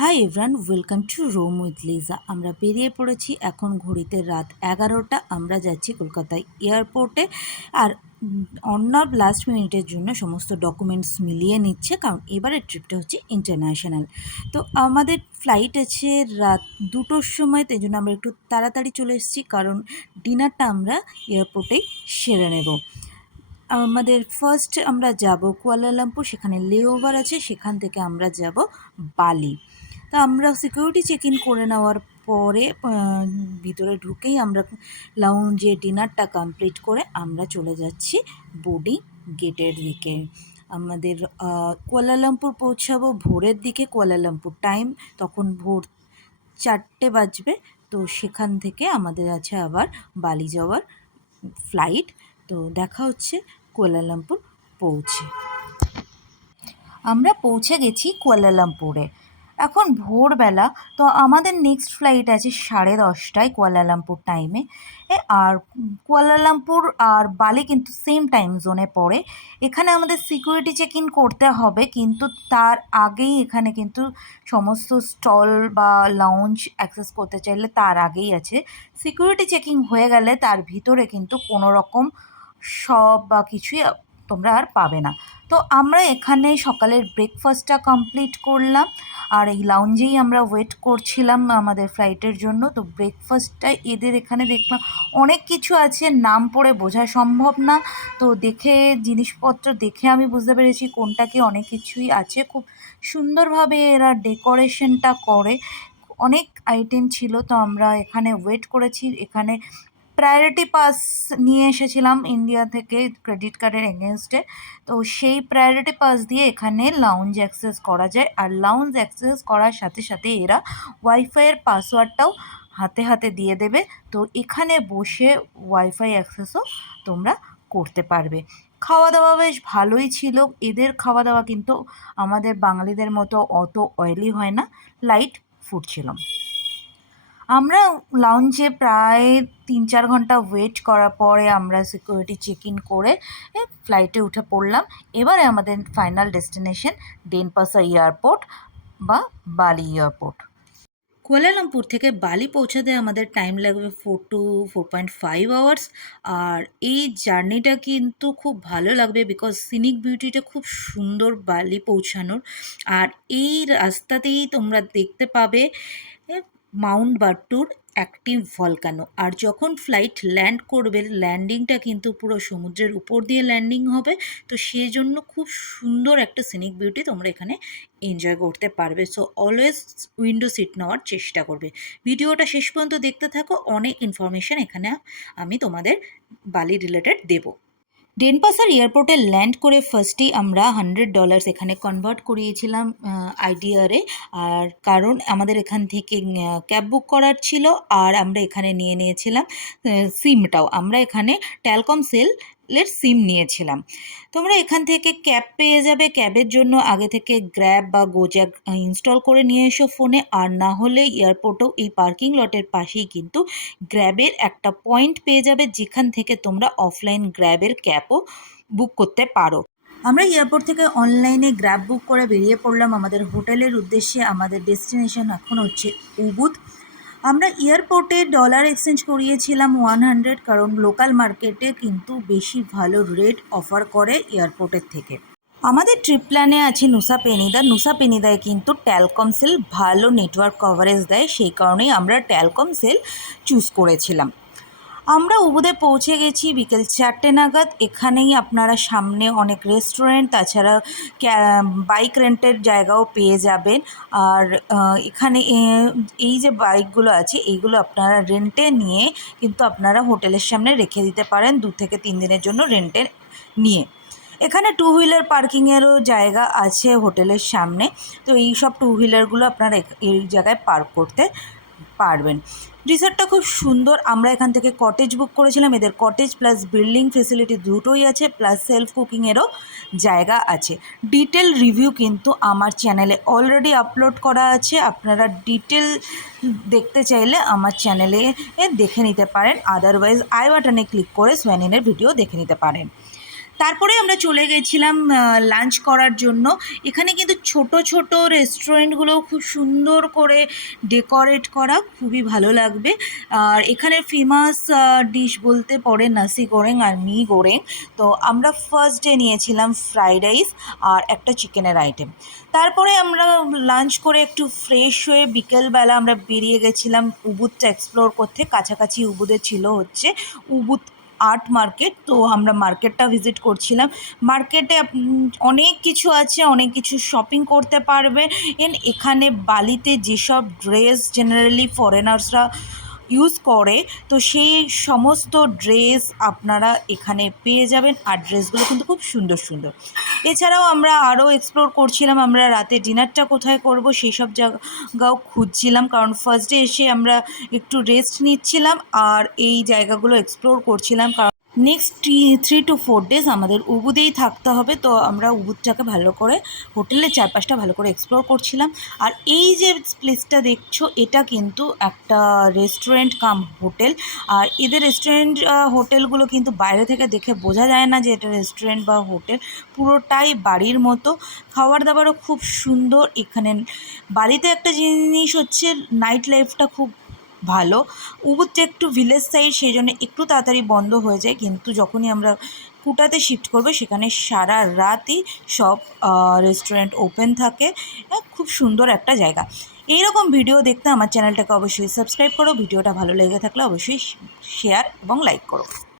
High everyone, welcome to Rome with Liza. আমরা বেরিয়ে পড়েছি, এখন ঘড়িতে রাত 11টা। আমরা যাচ্ছি কলকাতায় এয়ারপোর্টে। আর অর্ণব লাস্ট মিনিটের জন্য সমস্ত ডকুমেন্টস মিলিয়ে নিচ্ছে, কারণ এবারের ট্রিপটা হচ্ছে ইন্টারন্যাশনাল। তো আমাদের ফ্লাইট আছে রাত 2টোর সময়, তাই জন্য আমরা একটু তাড়াতাড়ি চলে এসেছি, কারণ ডিনারটা আমরা এয়ারপোর্টেই সেরে নেব। আমাদের ফার্স্ট আমরা যাব কুয়ালালামপুর, সেখানে লেওভার আছে, সেখান থেকে আমরা যাব বালি। তা আমরা সিকিউরিটি চেক ইন করে নেওয়ার পরে ভিতরে ঢুকেই আমরা লাউঞ্জে ডিনারটা কমপ্লিট করে আমরা চলে যাচ্ছি বোর্ডিং গেটের দিকে। আমাদের কুয়ালালামপুর পৌঁছাবো ভোরের দিকে। কুয়ালালামপুর টাইম তখন ভোর 4টে বাজবে। তো সেখান থেকে আমাদের আছে আবার বালি যাওয়ার ফ্লাইট। তো দেখা হচ্ছে কুয়ালালামপুর পৌঁছে। আমরা পৌঁছে গেছি কুয়ালালামপুরে, এখন ভোরবেলা। তো আমাদের নেক্সট ফ্লাইট আছে 10:30টায় কুয়ালালামপুর টাইমে। আর কুয়ালালামপুর আর বালি কিন্তু সেম টাইম জোনে পড়ে। এখানে আমাদের সিকিউরিটি চেক ইন করতে হবে, কিন্তু তার আগেই এখানে কিন্তু সমস্ত স্টল বা লাউঞ্জ অ্যাক্সেস করতে চাইলে তার আগেই আছে। সিকিউরিটি চেকিং হয়ে গেলে তার ভিতরে কিন্তু কোনো রকম শপ বা কিছুই তোমরা আর পাবে না। তো আমরা এখানে সকালের ব্রেকফাস্টটা কমপ্লিট করলাম, আর এই লাউঞ্জেই আমরা ওয়েট করছিলাম আমাদের ফ্লাইটের জন্য। তো ব্রেকফাস্টটা এদের এখানে দেখলাম অনেক কিছু আছে, নাম পড়ে বোঝা সম্ভব না। তো দেখে জিনিসপত্র দেখে আমি বুঝতে পেরেছি কোনটা কি, অনেক কিছুই আছে। খুব সুন্দরভাবে এরা ডেকোরেশনটা করে, অনেক আইটেম ছিল। তো আমরা এখানে ওয়েট করেছি। এখানে প্রায়োরিটি পাস নিয়ে এসেছিলাম ইন্ডিয়া থেকে ক্রেডিট কার্ডের এগেনস্টে। তো সেই প্রায়োরিটি পাস দিয়ে এখানে লাউঞ্জ অ্যাক্সেস করা যায়, আর লাউঞ্জ অ্যাক্সেস করার সাথে সাথে এরা ওয়াইফাইয়ের পাসওয়ার্ডটাও হাতে হাতে দিয়ে দেবে। তো এখানে বসে ওয়াইফাই অ্যাক্সেসও তোমরা করতে পারবে। খাওয়া দাওয়া বেশ ভালোই ছিল। এদের খাওয়া দাওয়া কিন্তু আমাদের বাঙালিদের মতো অত অয়েলি হয় না, লাইট ফুড ছিল। আমরা লাউঞ্জে প্রায় 3-4 ঘন্টা ওয়েট করার পরে আমরা সিকিউরিটি চেক ইন করে ফ্লাইটে উঠে পড়লাম। এবারে আমাদের ফাইনাল ডেস্টিনেশন ডেনপাসা এয়ারপোর্ট বা বালি এয়ারপোর্ট। কুয়ালালামপুর থেকে বালি পৌঁছাতে আমাদের টাইম লাগবে 4 to 4.5 আওয়ার্স। আর এই জার্নিটা কিন্তু খুব ভালো লাগবে, বিকজ সিনিক বিউটিটা খুব সুন্দর বালি পৌঁছানোর। আর এই রাস্তাতেই তোমরা দেখতে পাবে মাউন্ট বাটুর অ্যাক্টিভ ভলকানো। আর যখন ফ্লাইট ল্যান্ড করবে, ল্যান্ডিংটা কিন্তু পুরো সমুদ্রের উপর দিয়ে ল্যান্ডিং হবে। তো সেজন্য খুব সুন্দর একটা সিনিক বিউটি তোমরা এখানে এনজয় করতে পারবে। সো অলওয়েজ উইন্ডো সিট নেওয়ার চেষ্টা করবে। ভিডিওটা শেষ পর্যন্ত দেখতে থাকো, অনেক ইনফরমেশান এখানে আমি তোমাদের বালি রিলেটেড দেবো। ডেনপাসার এয়ারপোর্টে ল্যান্ড করে ফার্স্টেই আমরা $100 এখানে কনভার্ট করিয়েছিলাম আইডিআরে। আর কারণ আমাদের এখান থেকে ক্যাব বুক করার ছিল, আর আমরা এখানে নিয়ে নিয়েছিলাম সিমটাও। আমরা এখানে টেলকম সেলের সিম নিয়েছিলাম। তোমরা এখান থেকে ক্যাব পেয়ে যাবে। ক্যাবের জন্য আগে থেকে গ্র্যাব বা গোজ্যাক ইনস্টল করে নিয়ে এসো ফোনে, আর না হলে এয়ারপোর্টেও এই পার্কিং লটের পাশেই কিন্তু গ্র্যাবের একটা পয়েন্ট পেয়ে যাবে, যেখান থেকে তোমরা অফলাইন গ্র্যাবের ক্যাবও বুক করতে পারো। আমরা এয়ারপোর্ট থেকে অনলাইনে গ্র্যাব বুক করে বেরিয়ে পড়লাম আমাদের হোটেলের উদ্দেশ্যে। আমাদের ডেস্টিনেশন এখন হচ্ছে উবুদ। আমরা এয়ারপোর্টে ডলার এক্সচেঞ্জ করিয়েছিলাম 100, কারণ লোকাল মার্কেটে কিন্তু বেশি ভালো রেট অফার করে এয়ারপোর্টের থেকে। আমাদের ট্রিপ প্ল্যানে আছে নুসা পেনিদা। নুসা পেনিদায় কিন্তু টেলকম সেল ভালো নেটওয়ার্ক কভারেজ দেয়, সেই কারণেই আমরা টেলকম সেল চুজ করেছিলাম। আমরা উবুদে পৌঁছে গেছি বিকেল 4টে নাগাদ। এখানেই আপনারা সামনে অনেক রেস্টুরেন্ট, তাছাড়া বাইক রেন্টের জায়গাও পেয়ে যাবেন। আর এখানে এই যে বাইকগুলো আছে, এইগুলো আপনারা রেন্টে নিয়ে কিন্তু আপনারা হোটেলের সামনে রেখে দিতে পারেন 2 থেকে 3 দিনের জন্য রেন্টে নিয়ে। এখানে 2 হুইলার পার্কিংয়েরও জায়গা আছে হোটেলের সামনে। তো এই সব 2 হুইলারগুলো আপনারা এই জায়গায় পার্ক করতে পারবেন। রিসর্টটা খুব সুন্দর। আমরা এখান থেকে কটেজ বুক করেছিলাম। এদের কটেজ প্লাস বিল্ডিং ফেসিলিটি দুটোই আছে, প্লাস সেলফ কুকিংয়েরও জায়গা আছে। ডিটেল রিভিউ কিন্তু আমার চ্যানেলে অলরেডি আপলোড করা আছে। আপনারা ডিটেল দেখতে চাইলে আমার চ্যানেলে দেখে নিতে পারেন, আদারওয়াইজ আই বাটনে ক্লিক করে সোয়ানিনের ভিডিও দেখে নিতে পারেন। তারপরে আমরা চলে গেছিলাম লাঞ্চ করার জন্য। এখানে কিন্তু ছোট ছোট রেস্টুরেন্টগুলোও খুব সুন্দর করে ডেকোরেট করা, খুবই ভালো লাগবে। আর এখানে ফেমাস ডিশ বলতে পড়ে নাসি গোরেং আর মি গোরেং। তো আমরা ফার্স্ট ডে নিয়েছিলাম ফ্রাইড রাইস আর একটা চিকেনের আইটেম। তারপরে আমরা লাঞ্চ করে একটু ফ্রেশ হয়ে বিকেলবেলা আমরা বেরিয়ে গেছিলাম উবুদটা এক্সপ্লোর করতে। কাছাকাছি উবুদে ছিল হচ্ছে উবুদ আর্ট মার্কেট। তো আমরা মার্কেটটা ভিজিট করছিলাম। মার্কেটে অনেক কিছু আছে, অনেক কিছু শপিং করতে পারবে। এখানে বালিতে যেসব ড্রেস জেনারেলি ফরেনার্সরা ইউজ করে, তো সেই সমস্ত ড্রেস আপনারা এখানে পেয়ে যাবেন। আর ড্রেসগুলো কিন্তু খুব সুন্দর সুন্দর। এছাড়াও আমরা আরও এক্সপ্লোর করছিলাম, আমরা রাতে ডিনারটা কোথায় করব সেই সব জায়গাও খুঁজছিলাম, কারণ ফার্স্ট ডে এসে আমরা একটু রেস্ট নিচ্ছিলাম আর এই জায়গাগুলো এক্সপ্লোর করছিলাম, কারণ নেক্সট 3 to 4 ডেজ আমাদের উবুদেই থাকতে হবে। তো আমরা উবুদটাকে ভালো করে হোটেলের চারপাশটা ভালো করে এক্সপ্লোর করছিলাম। আর এই যে প্লেসটা দেখছো, এটা কিন্তু একটা রেস্টুরেন্ট কাম হোটেল। আর এদের রেস্টুরেন্ট হোটেলগুলো কিন্তু বাইরে থেকে দেখে বোঝা যায় না যে এটা রেস্টুরেন্ট বা হোটেল, পুরোটাই বাড়ির মতো। খাবার দাবারও খুব সুন্দর। এখানে বাড়িতে একটা জিনিস হচ্ছে নাইট লাইফটা খুব ভালো। উবুদটা একটু ভিলেজ সাইড, সেই জন্য একটু তাড়াতাড়ি বন্ধ হয়ে যায়, কিন্তু যখনই আমরা কুটাতে শিফট করবো সেখানে সারা রাতই সব রেস্টুরেন্ট ওপেন থাকে। খুব সুন্দর একটা জায়গা। এইরকম ভিডিও দেখতে আমার চ্যানেলটাকে অবশ্যই সাবস্ক্রাইব করো। ভিডিওটা ভালো লেগে থাকলে অবশ্যই শেয়ার এবং লাইক করো।